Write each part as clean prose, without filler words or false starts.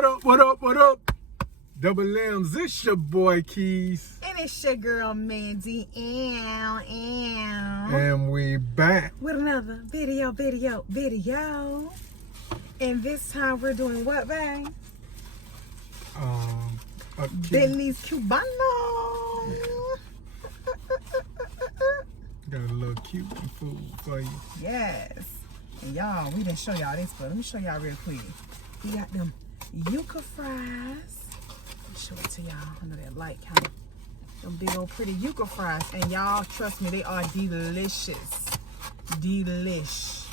What up, what up, what up? Double M's, it's your boy Keys. And it's your girl Mandy. And we back with another video. And this time we're doing what, babe? Beni Cubano. Got a little Cuban food for you. Yes. And y'all, we didn't show y'all this, but let me show y'all real quick. We got them yuca fries. Let me show it to y'all. I know that light kind of. Them big old pretty yuca fries. And y'all, trust me, they are delicious. Delish.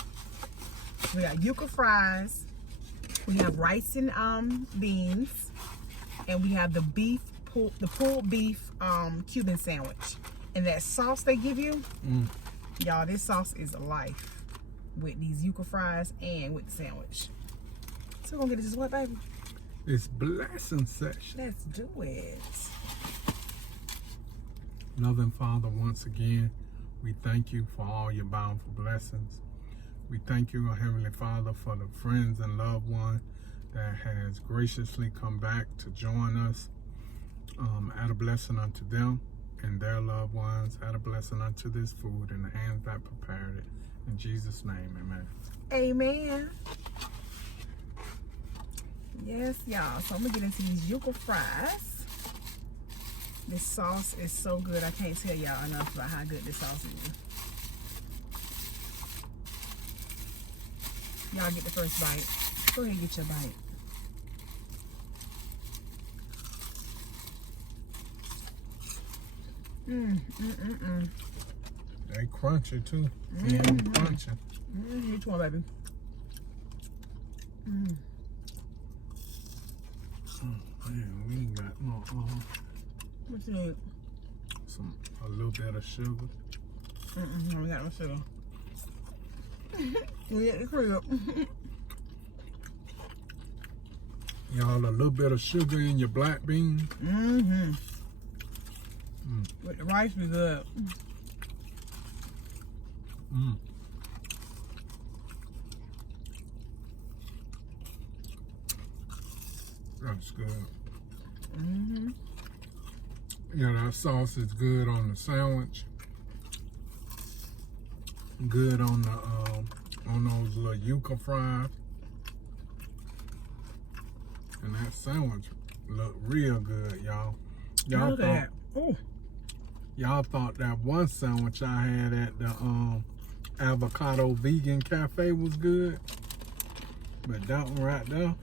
We got yuca fries. We have rice and beans. And we have the pulled beef Cuban sandwich. And that sauce they give you, y'all, this sauce is a life with these yuca fries and with the sandwich. So we're gonna get this what, baby? It's blessing session. Let's do it. Loving Father, once again, we thank you for all your bountiful blessings. We thank you, Heavenly Father, for the friends and loved ones that has graciously come back to join us. Add a blessing unto them and their loved ones. Add a blessing unto this food in the hands that prepared it. In Jesus' name, amen. Amen. Yes, y'all. So I'm gonna get into these yuca fries. This sauce is so good. I can't tell y'all enough about how good this sauce is. Y'all get the first bite. Go ahead and get your bite. They crunchy too. Yeah, crunchy. Which one, baby? Man, we ain't got no What you need? a little bit of sugar. We got no sugar. We at the crib. Y'all, a little bit of sugar in your black beans. With the rice be good. That's good. Yeah, that sauce is good on the sandwich. Good on the on those little yuca fries. And that sandwich look real good, y'all. Y'all Look at that. Oh. Y'all thought that one sandwich I had at the avocado vegan cafe was good, but that one right there,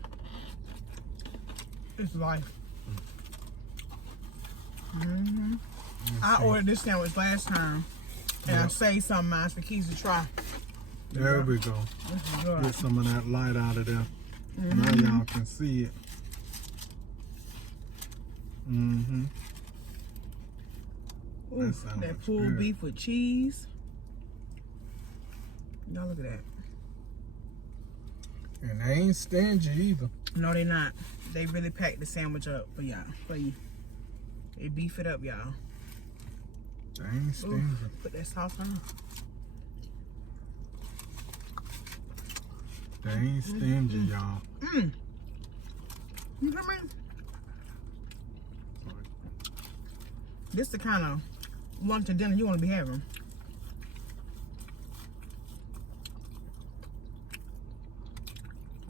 It's life. I ordered this sandwich last time, and I saved some of mine for Keys to try. there we go. This is good. Get some of that light out of there. Now y'all can see it. Ooh, sounds that pulled good. beef with cheese. Y'all look at that. And they ain't stingy either. No, they not. They really packed the sandwich up for y'all. For you. They beef it up, y'all. They ain't stingy. Ooh, put that sauce on. They ain't stingy, y'all. You hear me? This the kind of lunch and dinner you want to be having.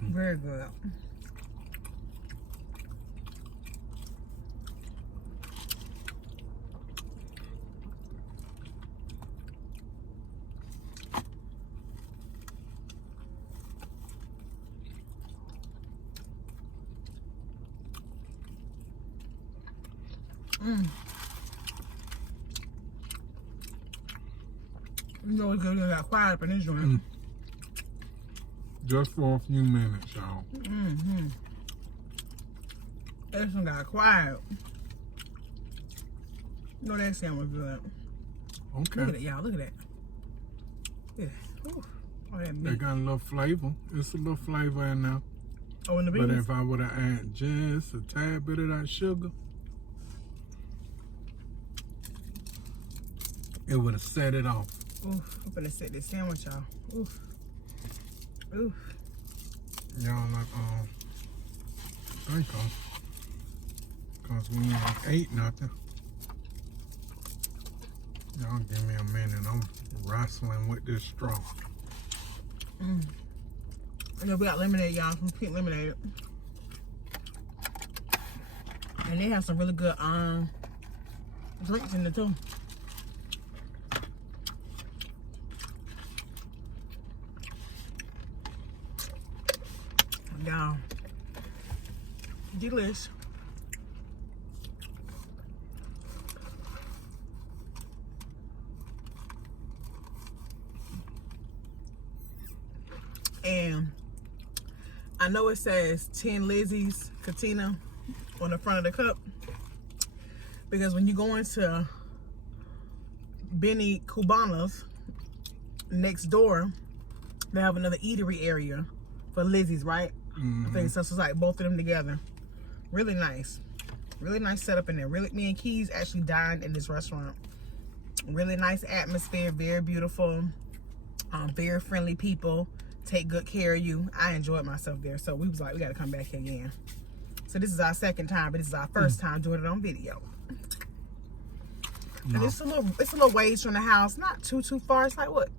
Very good. You know it's good. It got quiet up in this joint. Just for a few minutes, y'all. This one got quiet. You know that sandwich good. Okay. Look at it, y'all. Look at that. Yeah. Ooh. All that They meat. got a little flavor. It's a little flavor in there. Oh, and the But beans. if I would have added just a tad bit of that sugar, it would have set it off. Oof. I'm gonna set this sandwich, y'all. Oof. Oof. Y'all like think so. Because we ain't ate nothing. Y'all give me a minute. I'm wrestling with this straw. And then we got lemonade, y'all. Some pink lemonade. And they have some really good drinks in there too. Y'all, delish. And I know it says 10 Lizzie's Katina on the front of the cup, because when you go into Beni Cubano's next door, they have another eatery area for Lizzie's, right? I think so. It's like both of them together. Really nice setup in there. Really, me and Keys actually dined in this restaurant. Really nice atmosphere, very beautiful, very friendly people, take good care of you. I enjoyed myself there, so we was like, we got to come back here again. So this is our second time, but this is our first time doing it on video. No. And it's a little ways from the house, not too far. It's like what?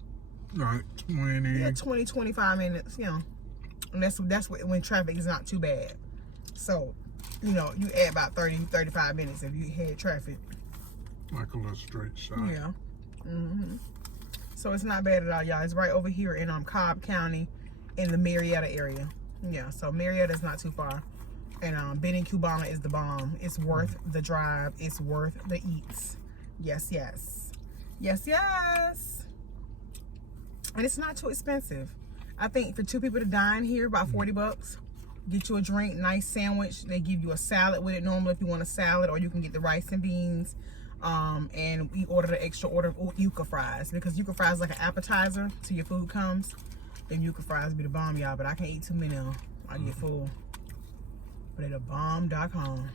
Like 20. Yeah, 25 minutes, you know. And that's when traffic is not too bad. So, you know, you add about 35 minutes if you had traffic. Like a little straight shot. Yeah. So it's not bad at all, y'all. It's right over here in Cobb County in the Marietta area. Yeah, so Marietta is not too far. And Beni Cubano is the bomb. It's worth the drive. It's worth the eats. Yes, yes. Yes, yes. And it's not too expensive. I think for 2 people to dine here, about 40 bucks. Get you a drink, nice sandwich. They give you a salad with it normally if you want a salad, or you can get the rice and beans. And we ordered an extra order of yuca fries, because yuca fries is like an appetizer till your food comes. Then yuca fries be the bomb, y'all, but I can't eat too many of them. I get full. But they're the bomb.com.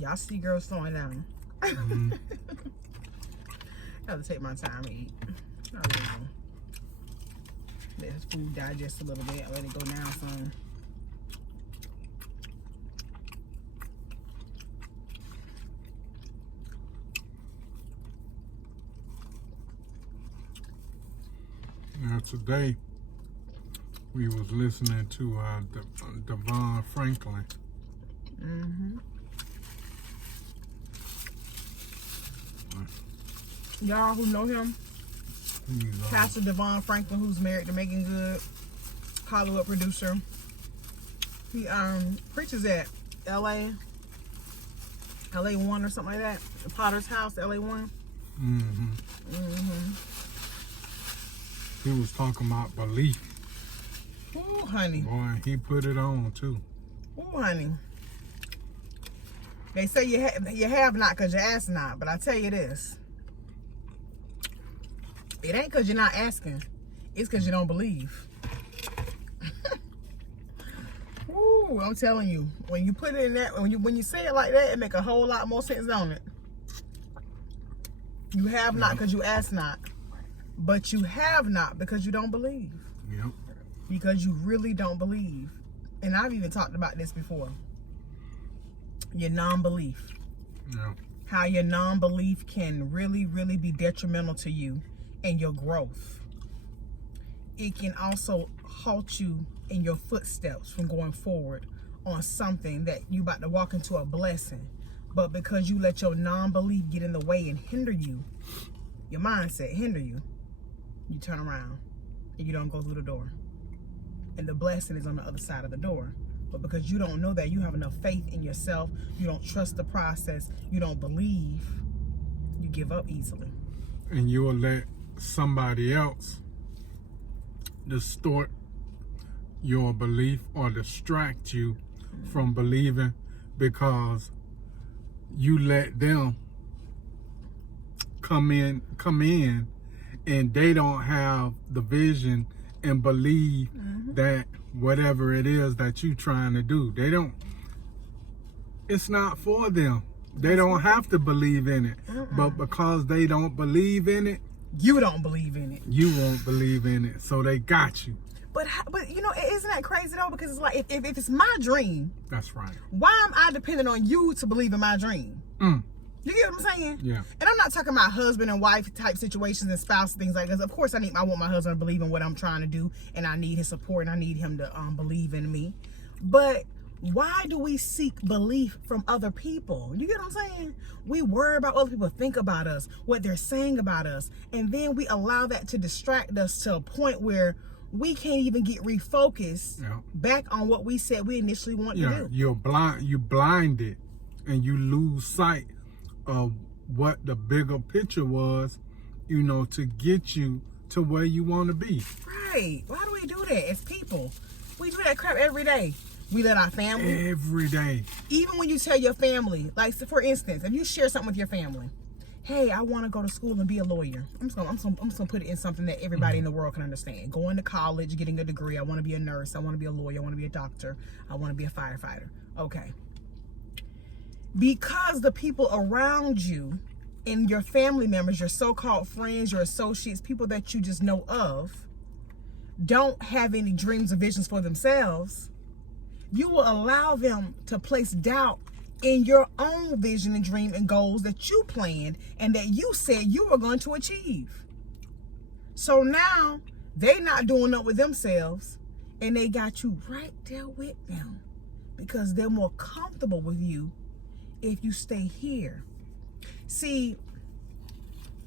Y'all see girls slowing down. I have to take my time to eat. Let this food digest a little bit. Let it go down some. Now today we was listening to Devon Franklin. Y'all who know him, Pastor Devon Franklin, who's married to Megan Good, Hollywood producer. He preaches at LA 1 or something like that. The Potter's House, LA 1. He was talking about belief. Ooh, honey. Boy, he put it on too. Ooh, honey. They say you have not because you ask not, but I tell you this. It ain't because you're not asking. It's because you don't believe. Ooh, I'm telling you. When you put it in that, when you say it like that, it make a whole lot more sense, don't it? You have not because you ask not. But you have not because you don't believe. Yep. Because you really don't believe. And I've even talked about this before. Your non-belief. Yeah. How your non-belief can really, really be detrimental to you and your growth. It can also halt you in your footsteps from going forward on something that you about to walk into a blessing. But because you let your non-belief get in the way and hinder you, your mindset hinder you, you turn around and you don't go through the door. And the blessing is on the other side of the door. But because you don't know that, you have enough faith in yourself, you don't trust the process, you don't believe, you give up easily. And you will let somebody else distort your belief or distract you from believing, because you let them come in and they don't have the vision and believe that whatever it is that you trying to do, it's not for them. They don't have to believe in it. But because they don't believe in it, You don't believe in it. You won't believe in it, so they got you. But you know, isn't that crazy though? Because it's like, if it's my dream, that's right. Why am I dependent on you to believe in my dream? You get what I'm saying? Yeah. And I'm not talking about husband and wife type situations and spouse and things like this. Of course, I want my husband to believe in what I'm trying to do, and I need his support, and I need him to believe in me. But why do we seek belief from other people? You get what I'm saying? We worry about what other people think about us, what they're saying about us, and then we allow that to distract us to a point where we can't even get refocused back on what we said we initially wanted to do. You blinded, and you lose sight of what the bigger picture was, you know, to get you to where you want to be. Right. Why do we do that as people? We do that crap every day. We let our family. Every day. Even when you tell your family, like, for instance, if you share something with your family, hey, I want to go to school and be a lawyer. I'm just gonna put it in something that everybody in the world can understand. Going to college, getting a degree. I want to be a nurse. I want to be a lawyer. I want to be a doctor. I want to be a firefighter. Okay. Because the people around you and your family members, your so-called friends, your associates, people that you just know of, don't have any dreams or visions for themselves, you will allow them to place doubt in your own vision and dream and goals that you planned and that you said you were going to achieve. So now they're not doing up with themselves, and they got you right there with them because they're more comfortable with you if you stay here. See,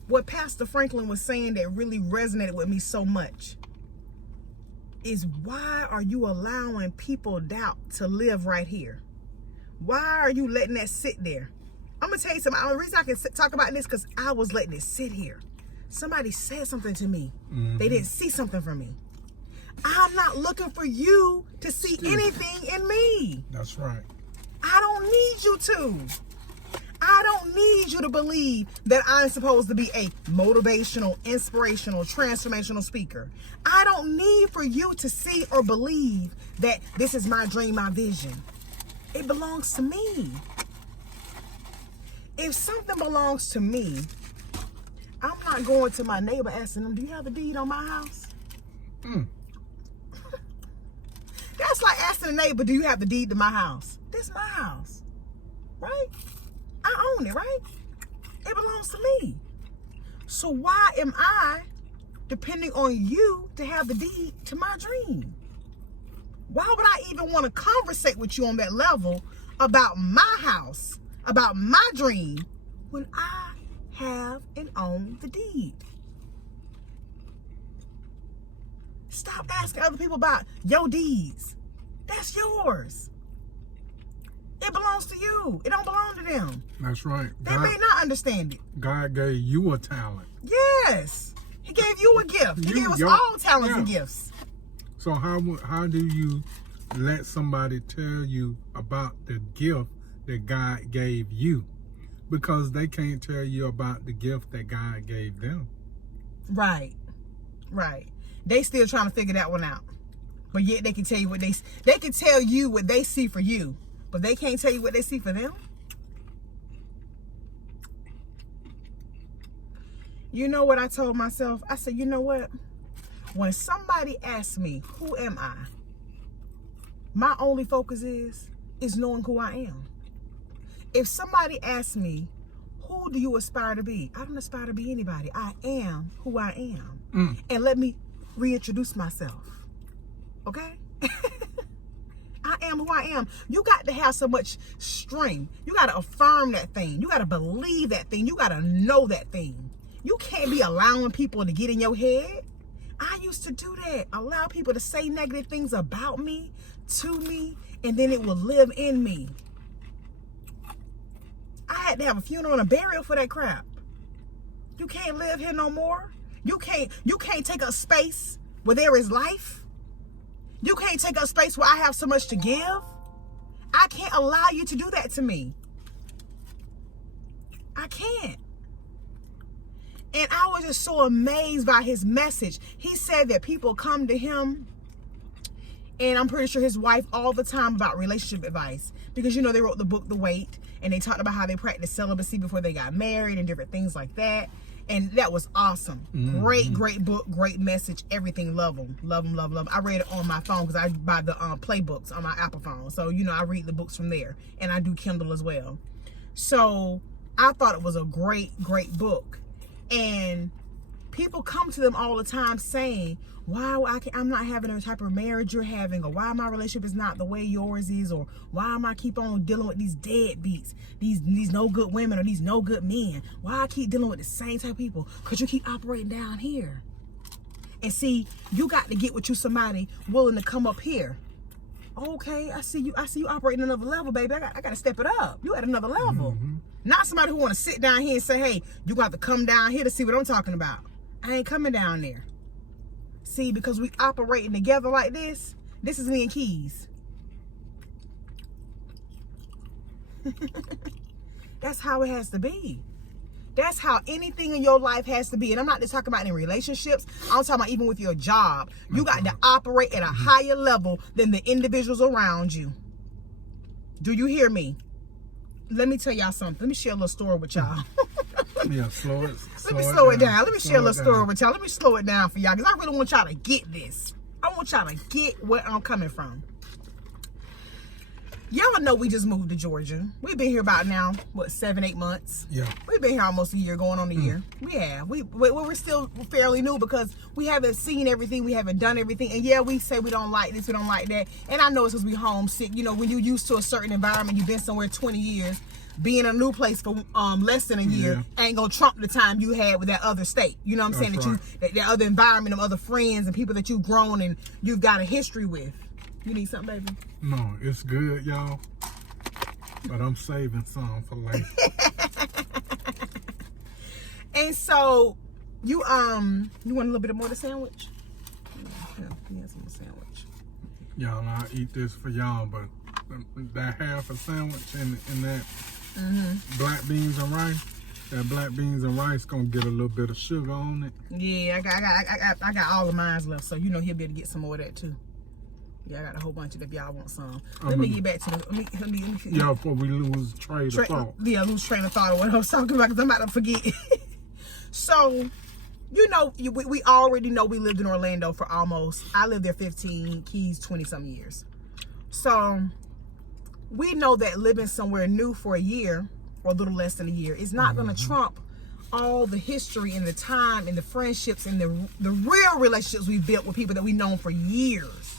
what Pastor Franklin was saying that really resonated with me so much is, why are you allowing people doubt to live right here? Why are you letting that sit there? I'm gonna tell you something. The reason I can talk about this because I was letting it sit here. Somebody said something to me. They didn't see something from me. I'm not looking for you to see anything in me. That's right. I don't need you to. I don't need you to believe that I'm supposed to be a motivational, inspirational, transformational speaker. I don't need for you to see or believe that this is my dream, my vision. It belongs to me. If something belongs to me, I'm not going to my neighbor asking them, do you have a deed on my house? That's like asking a neighbor, do you have the deed to my house? This is my house, right? I own it, right? It belongs to me. So why am I depending on you to have the deed to my dream? Why would I even want to conversate with you on that level about my house, about my dream, when I have and own the deed? Stop asking other people about your deeds. That's yours. It belongs to you. It don't belong to them. That's right. They may not understand it. God gave you a talent. Yes. He gave you a gift. He gave us all talents and gifts. So how do you let somebody tell you about the gift that God gave you? Because they can't tell you about the gift that God gave them. Right. Right. They still trying to figure that one out. But yet they can tell you they can tell you what they see for you, but they can't tell you what they see for them. You know what I told myself? I said, you know what? When somebody asks me, who am I? My only focus is knowing who I am. If somebody asks me, who do you aspire to be? I don't aspire to be anybody. I am who I am. And let me reintroduce myself. Okay? I am who I am. You got to have so much strength. You got to affirm that thing. You got to believe that thing. You got to know that thing. You can't be allowing people to get in your head. I used to do that. Allow people to say negative things about me, to me, and then it will live in me. I had to have a funeral and a burial for that crap. You can't live here no more. You can't take up space where there is life. You can't take up space where I have so much to give. I can't allow you to do that to me. I can't. And I was just so amazed by his message. He said that people come to him, and I'm pretty sure his wife, all the time about relationship advice. Because, you know, they wrote the book, The Wait, and they talked about how they practiced celibacy before they got married and different things like that. And that was awesome. Great book, great message, everything. Love them. I read it on my phone because I buy the playbooks on my Apple phone. So, you know, I read the books from there. And I do Kindle as well. So, I thought it was a great book. And people come to them all the time saying, why I'm not having the type of marriage you're having, or why my relationship is not the way yours is, or why am I keep on dealing with these deadbeats, these no good women, or these no good men? Why I keep dealing with the same type of people? Because you keep operating down here. And see, you got to get with you somebody willing to come up here. Okay, I see you operating another level, baby. I got to step it up. You at another level. Not somebody who want to sit down here and say, hey, you got to come down here to see what I'm talking about. I ain't coming down there. See, because we operating together like this is me and Keys. That's how it has to be. That's how anything in your life has to be. And I'm not just talking about in relationships. I'm talking about even with your job. You got to operate at a higher level than the individuals around you. Do you hear me? Let me tell y'all something. Let me share a little story with y'all. Yeah, slow it down. Let me share a little story with y'all. Let me slow it down for y'all, because I really want y'all to get this. I want y'all to get where I'm coming from. Y'all know we just moved to Georgia. We've been here about now, 7-8 months. Yeah. We've been here almost a year, going on a year. We have. We're still fairly new because we haven't seen everything. We haven't done everything. And yeah, we say we don't like this, we don't like that. And I know it's because we homesick. You know, when you're used to a certain environment, you've been somewhere 20 years, being in a new place for less than a year ain't gonna trump the time you had with that other state. You know what I'm saying? Right. That other environment, them other friends and people that you've grown and you've got a history with. You need something, baby? No, it's good, y'all. But I'm saving some for later. And so, you want a little bit more of the sandwich? Yeah, some of the sandwich. Y'all, I'll eat this for y'all, but that half a sandwich in that black beans and rice, that black beans and rice gonna get a little bit of sugar on it. Yeah, I got all of mine left, so you know he'll be able to get some more of that too. Yeah, I got a whole bunch of it if y'all want some. Let me get back to the... Let me yeah, before we lose train of thought. Yeah, lose train of thought of what I was talking about, because I'm about to forget. So, you know, we already know we lived in Orlando for almost... I lived there 15, Keys 20-something years. So, we know that living somewhere new for a year, or a little less than a year, is not going to trump all the history and the time and the friendships and the real relationships we built with people that we've known for years.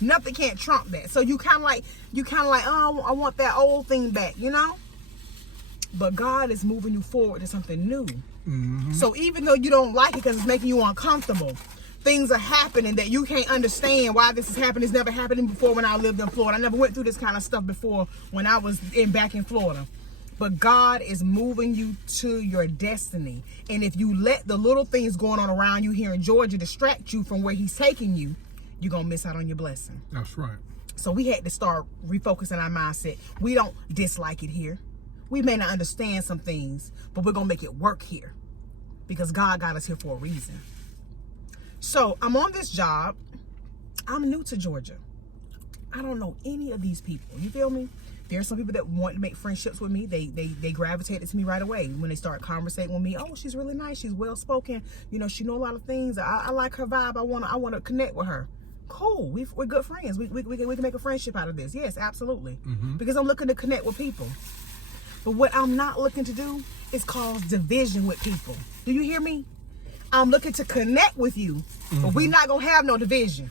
Nothing can't trump that. So you kind of like, oh, I want that old thing back, you know? But God is moving you forward to something new. So even though you don't like it because it's making you uncomfortable, things are happening that you can't understand why this is happening. It's never happened before when I lived in Florida. I never went through this kind of stuff before when I was back in Florida. But God is moving you to your destiny. And if you let the little things going on around you here in Georgia distract you from where he's taking you, you're going to miss out on your blessing. That's right. So we had to start refocusing our mindset. We don't dislike it here. We may not understand some things, but we're going to make it work here because God got us here for a reason. So I'm on this job. I'm new to Georgia. I don't know any of these people. You feel me? There are some people that want to make friendships with me. They gravitated to me right away when they start conversating with me. Oh, she's really nice. She's well spoken. You know, she knows a lot of things. I like her vibe. I want to connect with her. Cool. We're good friends. We can make a friendship out of this. Yes, absolutely. Because I'm looking to connect with people. But what I'm not looking to do is cause division with people. Do you hear me? I'm looking to connect with you, but we're not gonna have no division.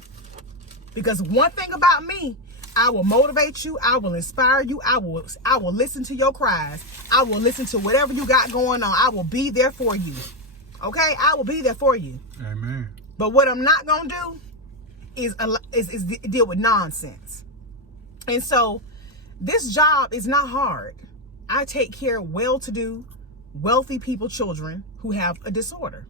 Because one thing about me, I will motivate you. I will inspire you. I will listen to your cries. I will listen to whatever you got going on. I will be there for you. Okay? I will be there for you. Amen. But what I'm not gonna do is deal with nonsense. And so this job is not hard. I take care of well-to-do, wealthy people, children who have a disorder.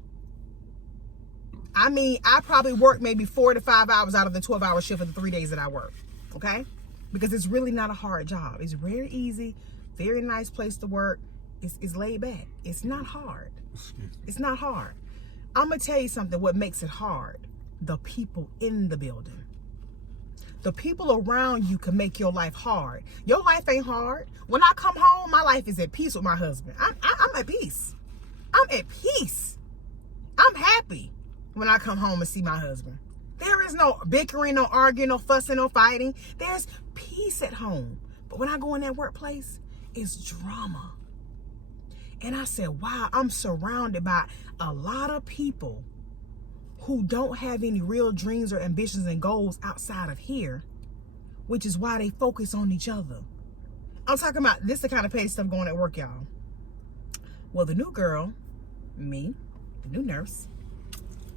I mean, I probably work maybe 4 to 5 hours out of the 12-hour shift of the 3 days that I work. Okay? Because it's really not a hard job. It's very easy, very nice place to work. It's laid back. It's not hard. It's not hard. I'm going to tell you something, what makes it hard. The people in the building. The people around you can make your life hard. Your life ain't hard. When I come home, my life is at peace with my husband. I'm at peace. I'm at peace. I'm happy when I come home and see my husband. There is no bickering, no arguing, no fussing, no fighting. There's peace at home. But when I go in that workplace, it's drama. And I said, wow, I'm surrounded by a lot of people who don't have any real dreams or ambitions and goals outside of here, which is why they focus on each other. I'm talking about this, the kind of petty stuff going at work, y'all. Well, the new girl, me, the new nurse.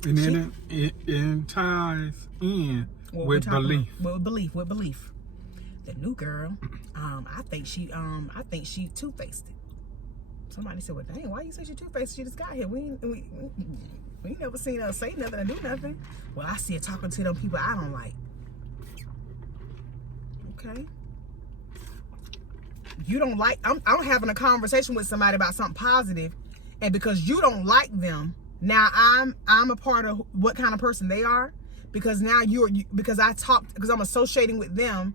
And then it ties in with belief. With belief. The new girl, I think she two-faced it. Somebody said, well, dang, why you say she two-faced? She just got here. We never seen her say nothing or do nothing. Well, I see her talking to them people I don't like. Okay. You don't like, I'm having a conversation with somebody about something positive, and because you don't like them, now I'm a part of what kind of person they are, because now because I'm associating with them,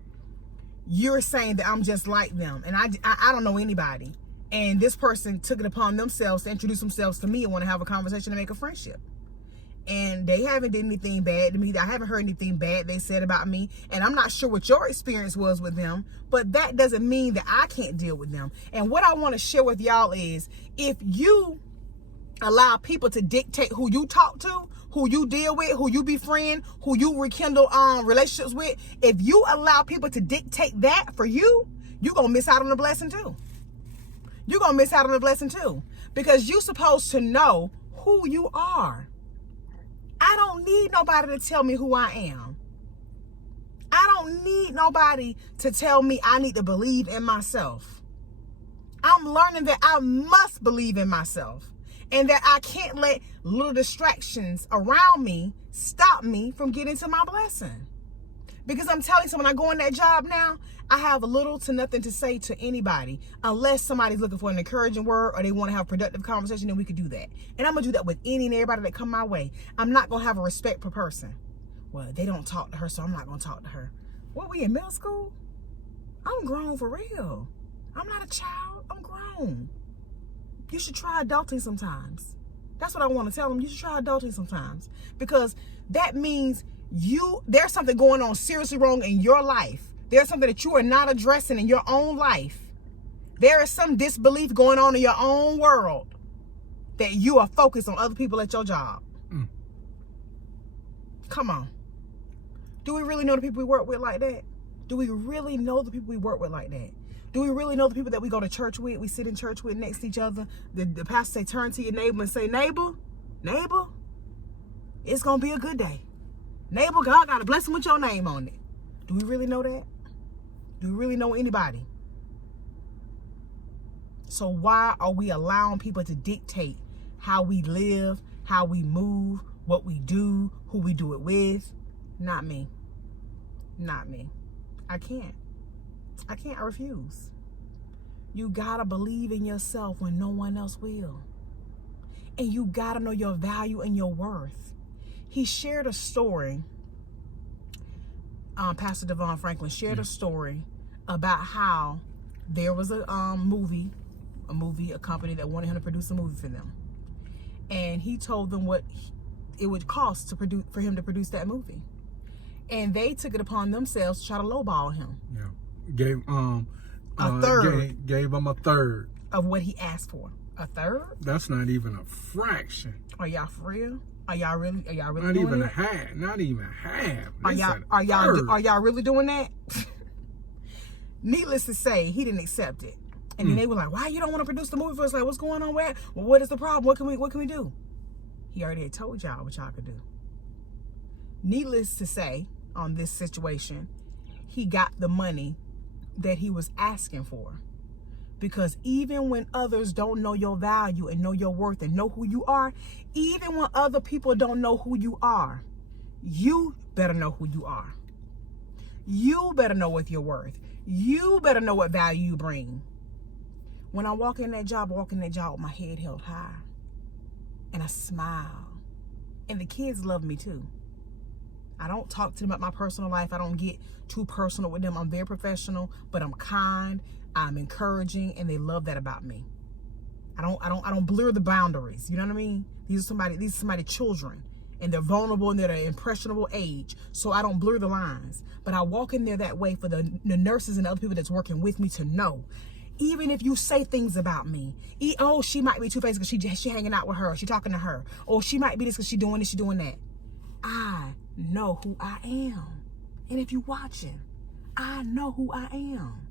you're saying that I'm just like them, and I don't know anybody. And this person took it upon themselves to introduce themselves to me and want to have a conversation to make a friendship. And they haven't did anything bad to me. I haven't heard anything bad they said about me. And I'm not sure what your experience was with them, but that doesn't mean that I can't deal with them. And what I want to share with y'all is, if you allow people to dictate who you talk to, who you deal with, who you befriend, who you rekindle relationships with, if you allow people to dictate that for you, you're going to miss out on the blessing too. You're going to miss out on the blessing too. Because you're supposed to know who you are. I don't need nobody to tell me who I am. I don't need nobody to tell me I need to believe in myself. I'm learning that I must believe in myself, and that I can't let little distractions around me stop me from getting to my blessing. Because I'm telling you, when I go in that job now, I have little to nothing to say to anybody, unless somebody's looking for an encouraging word or they want to have a productive conversation, then we could do that. And I'm going to do that with any and everybody that come my way. I'm not going to have a respect per person. Well, they don't talk to her, so I'm not going to talk to her. What, we in middle school? I'm grown for real. I'm not a child. I'm grown. You should try adulting sometimes. That's what I want to tell them. You should try adulting sometimes. Because that means there's something going on seriously wrong in your life. There's something that you are not addressing in your own life. There is some disbelief going on in your own world that you are focused on other people at your job. Come on. Do we really know the people we work with like that? Do we really know the people we work with like that? Do we really know the people that we go to church with, we sit in church with next to each other? The pastor say, turn to your neighbor and say, neighbor, it's going to be a good day. Neighbor, God got a blessing with your name on it. Do we really know that? Do we really know anybody? So why are we allowing people to dictate how we live, how we move, what we do, who we do it with? Not me. Not me. I can't. I refuse. You gotta believe in yourself when no one else will. And you gotta know your value and your worth. He shared a story, Pastor Devon Franklin shared a story about how there was a company that wanted him to produce a movie for them. And he told them what it would cost for him to produce that movie. And they took it upon themselves to try to lowball him. Yeah. Gave him a third of what he asked for. A third? That's not even a fraction. Are y'all for real? Are y'all really not doing even it? a half. Not even half. Are y'all really doing that? Needless to say, he didn't accept it. And then they were like, why you don't want to produce the movie for us? Like, what's going on? Well, what is the problem? What can we do? He already had told y'all what y'all could do. Needless to say, on this situation, he got the money that he was asking for. Because even when others don't know your value and know your worth and know who you are, even when other people don't know who you are, you better know who you are. You better know what you're worth. You better know what value you bring. When I walk in that job with my head held high. And I smile. And the kids love me too. I don't talk to them about my personal life. I don't get too personal with them. I'm very professional, but I'm kind, I'm encouraging, and they love that about me. I don't blur the boundaries. You know what I mean? These are somebody children, and they're vulnerable and they're at an impressionable age. So I don't blur the lines. But I walk in there that way for the nurses and other people that's working with me to know. Even if you say things about me, oh, she might be two-faced because she hanging out with her, she talking to her, or she might be this because she doing this, she doing that. I know who I am. And if you watching, I know who I am.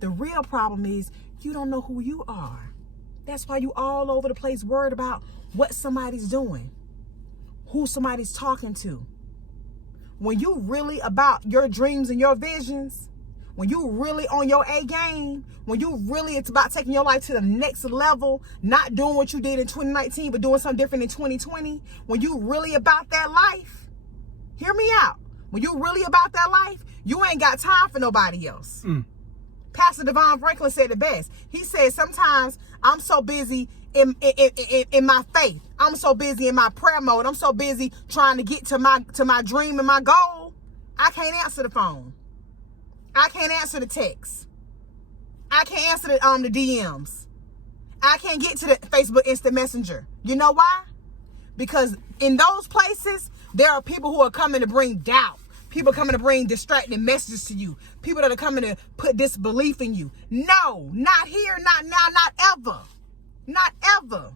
The real problem is you don't know who you are. That's why you all over the place worried about what somebody's doing, who somebody's talking to. When you really about your dreams and your visions, when you really on your A game, when you really, it's about taking your life to the next level, not doing what you did in 2019, but doing something different in 2020. When you really about that life, hear me out. When you really about that life, you ain't got time for nobody else. Pastor Devon Franklin said it best. He said, sometimes I'm so busy in my faith. I'm so busy in my prayer mode. I'm so busy trying to get to my dream and my goal. I can't answer the phone. I can't answer the text. I can't answer the DMs. I can't get to the Facebook Instant Messenger. You know why? Because in those places, there are people who are coming to bring doubt. People coming to bring distracting messages to you. People that are coming to put disbelief in you. No, not here, not now, not ever. Not ever.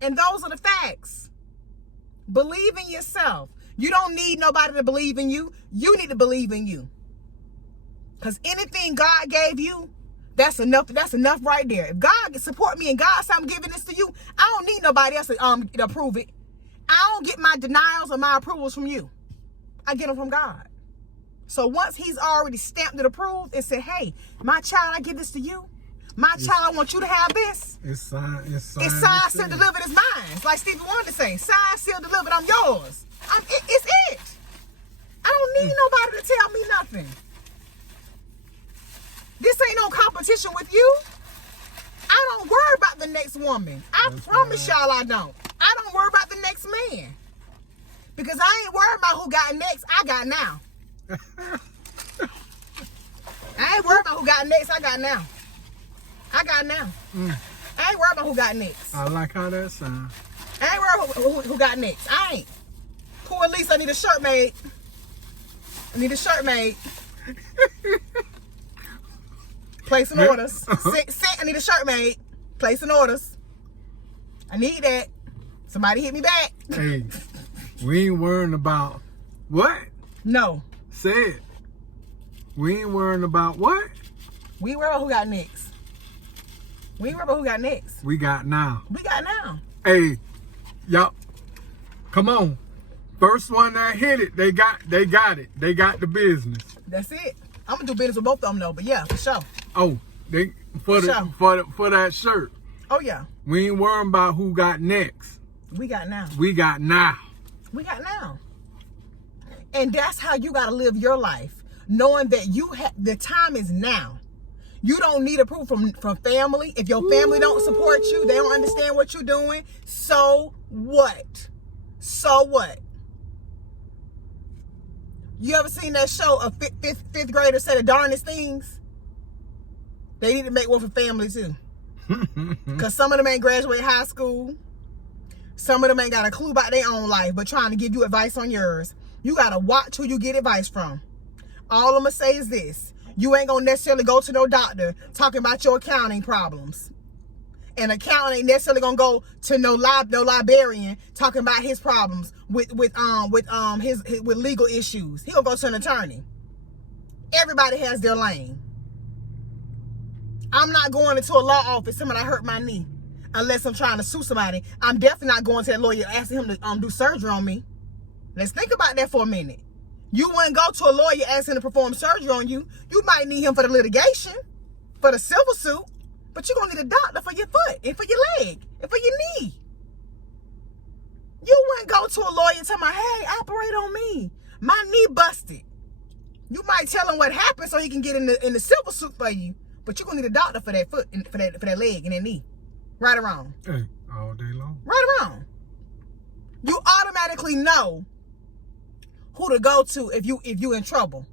And those are the facts. Believe in yourself. You don't need nobody to believe in you. You need to believe in you. Because anything God gave you, that's enough. That's enough right there. If God can support me and God said I'm giving this to you, I don't need nobody else to approve it. I don't get my denials or my approvals from you. I get them from God. So once he's already stamped and approved and said, hey, my child, I give this to you. My child, I want you to have this. It's signed, signed, sealed, delivered, it's mine. It's like Stevie Wonder saying, signed, sealed, delivered, I'm yours. It's it. I don't need nobody to tell me nothing. This ain't no competition with you. I don't worry about the next woman. I promise y'all I don't. I don't worry about the next man. Because I ain't worried about who got next. I got now. I ain't worried about who got next. I got now. I got now. I ain't worried about who got next. I like how that sounds. I ain't worried about who got next. I ain't. Who at least I need a shirt made. I need a shirt made. Placing orders. I need a shirt made. Placing orders. I need that. Somebody hit me back. Hey, we ain't worrying about what? No. Say it. We ain't worrying about what? We ain't worried about who got next. We ain't worried about who got next. We got now. We got now. Hey, y'all, come on. First one that hit it, they got it. They got the business. That's it. I'm gonna do business with both of them though, but yeah, for sure. Oh, for that shirt. Oh yeah. We ain't worrying about who got next. We got now. We got now. We got now. And that's how you gotta live your life, knowing that the time is now. You don't need approval from family. If your family don't support you, they don't understand what you're doing. So what? So what? You ever seen that show of fifth graders say the darndest things? They need to make one for family too. Because some of them ain't graduated high school. Some of them ain't got a clue about their own life, but trying to give you advice on yours. You got to watch who you get advice from. All I'm going to say is this. You ain't going to necessarily go to no doctor talking about your accounting problems. An accountant ain't necessarily going to go to no librarian talking about his problems with legal issues. He going to go to an attorney. Everybody has their lane. I'm not going into a law office. Somebody hurt my knee. Unless I'm trying to sue somebody. I'm definitely not going to that lawyer asking him to do surgery on me. Let's think about that for a minute. You wouldn't go to a lawyer asking to perform surgery on you. You might need him for the litigation, for the civil suit, but you're going to need a doctor for your foot and for your leg and for your knee. You wouldn't go to a lawyer and tell him, hey, operate on me. My knee busted. You might tell him what happened so he can get in the civil suit for you, but you're going to need a doctor for that foot, and for that leg and that knee. Right or wrong? Hey, all day long. Right or wrong? You automatically know who to go to if you in trouble.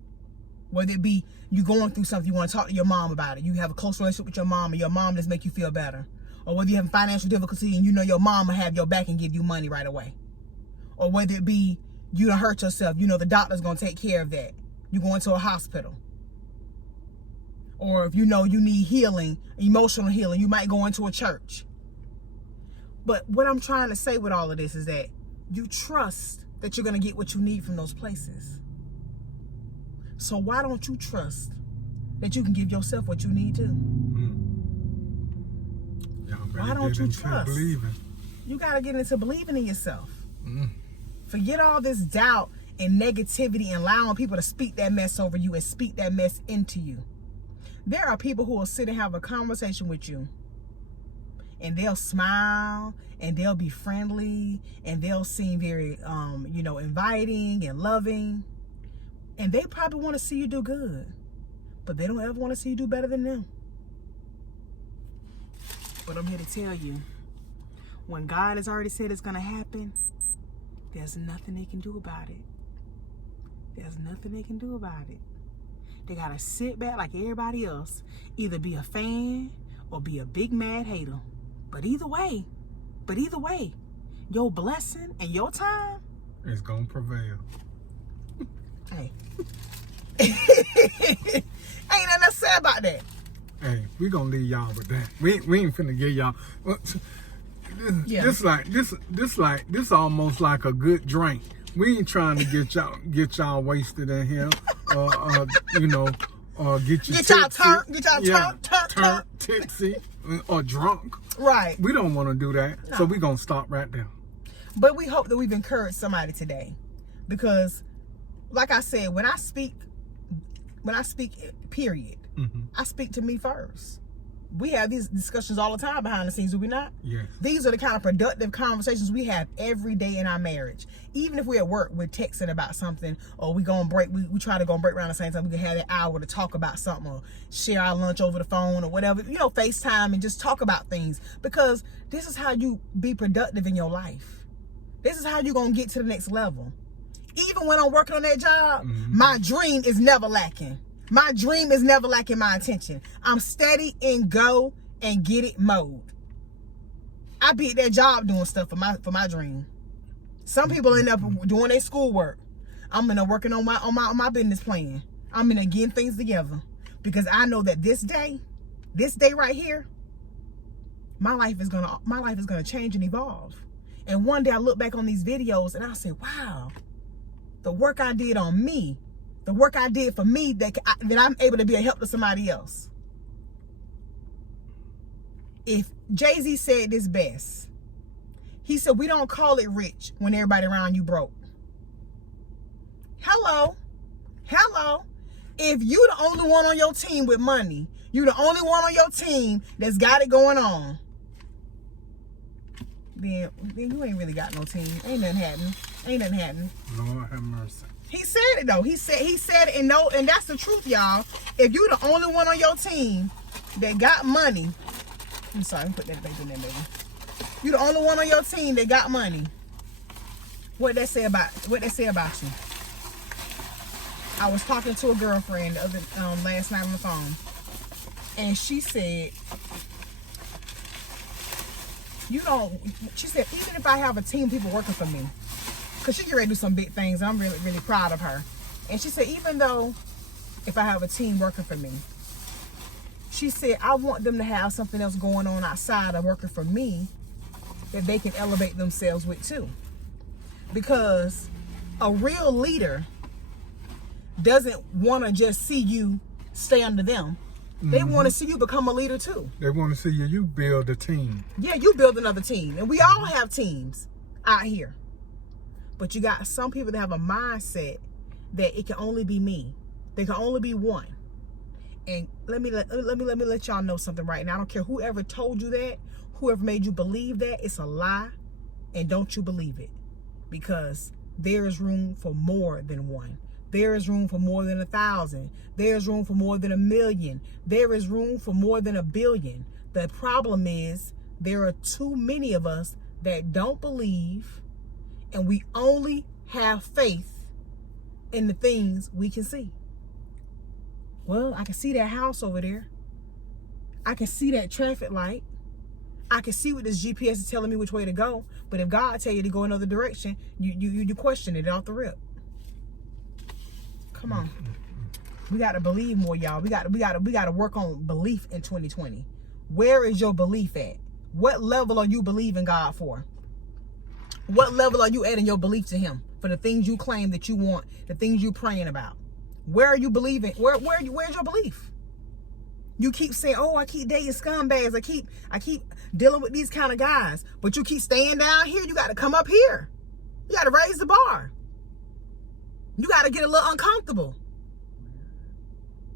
Whether it be you going through something, you want to talk to your mom about it. You have a close relationship with your mom, and your mom just make you feel better. Or whether you have financial difficulty and you know your mom will have your back and give you money right away. Or whether it be you done hurt yourself, you know the doctor's going to take care of that. You go into a hospital. Or if you know you need healing, emotional healing, you might go into a church. But what I'm trying to say with all of this is that you trust that you're going to get what you need from those places. So why don't you trust that you can give yourself what you need to? Why don't you trust? Believing. You got to get into believing in yourself. Forget all this doubt and negativity and allowing people to speak that mess over you and speak that mess into you. There are people who will sit and have a conversation with you, and they'll smile and they'll be friendly and they'll seem very, inviting and loving. And they probably want to see you do good, but they don't ever want to see you do better than them. But I'm here to tell you, when God has already said it's going to happen, there's nothing they can do about it. There's nothing they can do about it. They got to sit back like everybody else, either be a fan or be a big mad hater. But either way, your blessing and your time is going to prevail. Hey. Ain't nothing to say about that. Hey, we gonna leave y'all with that. We ain't finna give y'all. This almost like a good drink. We ain't trying to get y'all wasted in here, or get y'all turned, tipsy, or drunk. Right. We don't want to do that, no. So we gonna stop right there. But we hope that we've encouraged somebody today, because, like I said, when I speak, period. I speak to me first. We have these discussions all the time behind the scenes, do we not? Yes. These are the kind of productive conversations we have every day in our marriage. Even if we're at work, we're texting about something, or we go on break, we try to go on break around the same time. We can have that hour to talk about something, or share our lunch over the phone, or whatever. FaceTime and just talk about things. Because this is how you be productive in your life. This is how you're going to get to the next level. Even when I'm working on that job, my dream is never lacking. My dream is never lacking my attention. I'm steady in go and get it mode. I be at that job doing stuff for my dream. Some people end up doing their schoolwork. I'm in there working on my business plan. I'm in there getting things together, because I know that this day right here, my life is gonna change and evolve. And one day I look back on these videos and I say, wow, the work I did on me, the work I did for me, that I'm able to be a help to somebody else. If Jay-Z said this best, he said, we don't call it rich when everybody around you broke. Hello. If you the only one on your team with money, you the only one on your team that's got it going on, then you ain't really got no team. Ain't nothing happening. Lord have mercy. He said it though. He said it, and that's the truth, y'all. If you the only one on your team that got money, I'm sorry, I'm putting that baby in there, baby. You the only one on your team that got money. What they say about you? I was talking to a girlfriend last night on the phone, and she said, she said, even if I have a team of people working for me, because she get ready to do some big things, I'm really, really proud of her. And she said, even though if I have a team working for me, she said, I want them to have something else going on outside of working for me that they can elevate themselves with too. Because a real leader doesn't want to just see you stay under them. They want to see you become a leader too. They want to see you build a team. Yeah, you build another team. And we all have teams out here. But you got some people that have a mindset that it can only be me. There can only be one. And let me let y'all know something right now. I don't care whoever told you that, whoever made you believe that, it's a lie. And don't you believe it. Because there is room for more than one. There is room for more than 1,000. There is room for more than 1,000,000. There is room for more than 1,000,000,000. The problem is there are too many of us that don't believe, and we only have faith in the things we can see. Well, I can see that house over there. I can see that traffic light. I can see what this GPS is telling me which way to go. But if God tell you to go another direction, you question it off the rip. Come on. We got to believe more, y'all. We got to work on belief in 2020. Where is your belief at? What level are you believing God for? What level are you adding your belief to him for the things you claim that you want, the things you praying about? Where are you believing? Where's your belief? You keep saying, oh, I keep dating scumbags. I keep dealing with these kind of guys. But you keep staying down here. You got to come up here. You got to raise the bar. You got to get a little uncomfortable.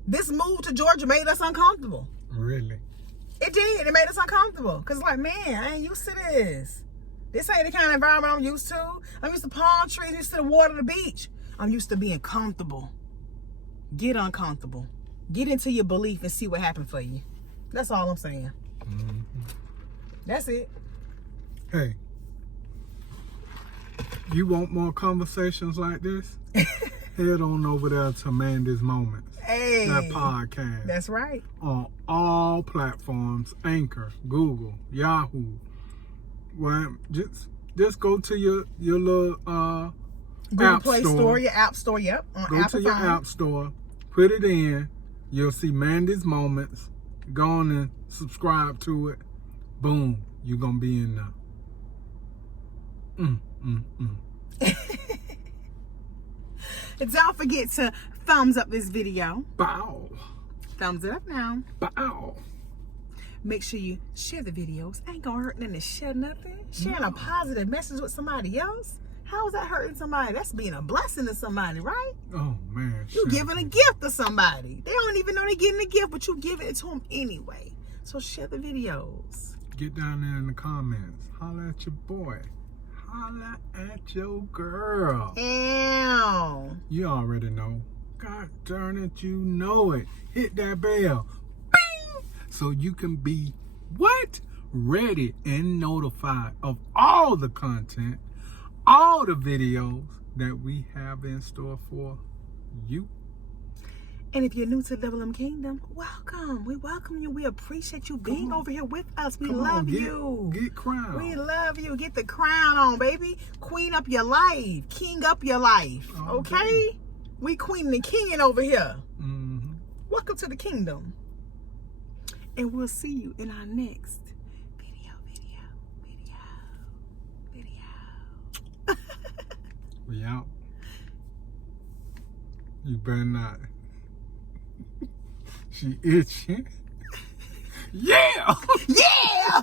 This move to Georgia made us uncomfortable. Really? It did. It made us uncomfortable. Because like, man, I ain't used to this. This ain't the kind of environment I'm used to. I'm used to palm trees, used to the water, the beach. I'm used to being comfortable. Get uncomfortable. Get into your belief and see what happened for you. That's all I'm saying. Mm-hmm. That's it. Hey, you want more conversations like this? Head on over there to Mandy's Moments. Hey, that podcast. That's right. On all platforms, Anchor, Google, Yahoo. Well, just go to your little Google app Play Store, your app store. Yep. On go Apple to your phone. app store, put it in. You'll see Mandy's Moments. Go on and subscribe to it. Boom, you're gonna be in there. And don't forget to thumbs up this video. Bow. Thumbs it up now. Bow. Make sure you share the videos. Ain't gonna hurt nothing to share nothing. Sharing a positive message with somebody else. How is that hurting somebody? That's being a blessing to somebody, right? Oh, man. You giving a gift to somebody. They don't even know they're getting a gift, but you giving it to them anyway. So share the videos. Get down there in the comments. Holla at your boy. Holla at your girl. Ew. You already know. God darn it, you know it. Hit that bell. Bing! So you can be, what? Ready and notified of all the content, all the videos that we have in store for you. And if you're new to DoubleMKingdom, welcome. We welcome you. We appreciate you being over here with us. We love you. Get crowned. We love you. Get the crown on, baby. Queen up your life. King up your life. Okay? We queen and kinging over here. Mm-hmm. Welcome to the kingdom. And we'll see you in our next video. We out. You better not. She itching. Yeah! Yeah!